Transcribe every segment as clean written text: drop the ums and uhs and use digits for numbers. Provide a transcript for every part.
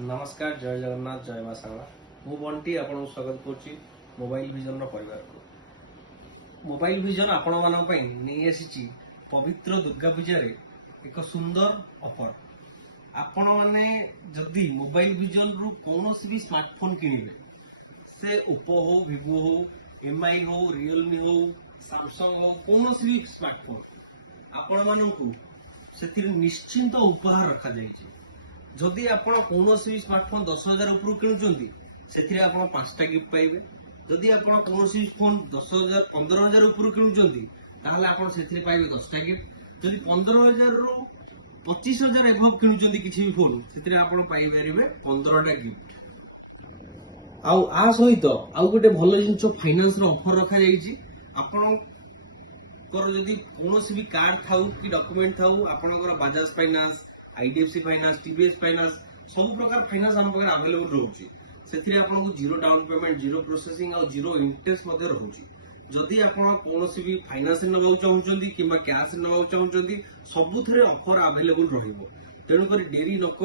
नमस्कार जय जगन्नाथ जय माँ सारा मु बंटी आपन स्वागत करुच्ची मोबाइल विजन परिवार को। मोबाइल विजन आपण मानक पई नहीं आसी पवित्र दुर्गा पूजा एक सुंदर ऑफर। आपण माने जदि मोबाइल विजन रु कौनसी भी स्मार्टफोन किनिबे से ओप्पो हो विवो हो एमआई हो रियलमी हो सैमसंग हो कौनसी भी स्मार्टफोन आपण मानकु से निश्चिंत उपहार रखा जाइए। जदि आपण कौनसी भी स्मार्टफोन 10,000 ऊपर किणुचंती से आपण 5टा गिफ्ट पाइबे। जदि आपण कौनसी फोन 10,000 15,000 ऊपर किणुचंती ताहले आपण सेथिरे पाइबे 10टा गिफ्ट। जदि 15,000 रु 25,000 एभव किणुचंती किछि भी फोन सेथिरे आपण पाइ परिबे 15टा गिफ्ट। आउ आ सहित आउ गोटे भलो जिंस फाइनेंस रो ऑफर रखा जाइछि। आपण जदि कौनसी भी कार्ड थाउ कि डॉक्यूमेंट थाउ आपनकर Bajaj finance IDFC finance TVS finance सब प्रकार फाइनेंस हम पाखे अवेलेबल रोचे से आपको zero down payment zero processing और जीरो इंटरेस्ट रोचे। जदि आपण कौनसी भी फाइनेंस नवा चाहूँगी कि कैश नवा चाहूँगी सबुथ ऑफर अवेलेबल रहिबो। तेणुक डेरी नक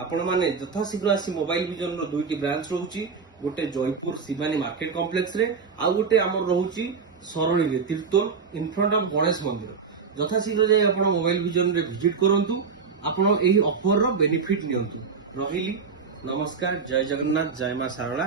आपण मैंने यथाशीघ्र आसी मोबाइल विजन रो 2टी ब्रांच रोचे। गोटे जयपुर शिवानी मार्केट कॉम्प्लेक्स रे आउ गोटे आमर रोचे सरणी रे तीर्तोल इन फ्रंट ऑफ गणेश मंदिर। यथाशीघ्र जाई आपण मोबाइल विजन रे विजिट करंतु आपण एही ऑफर रो बेनिफिट नियंतु। रहिली नमस्कार जय जगन्नाथ जय माँ सारला।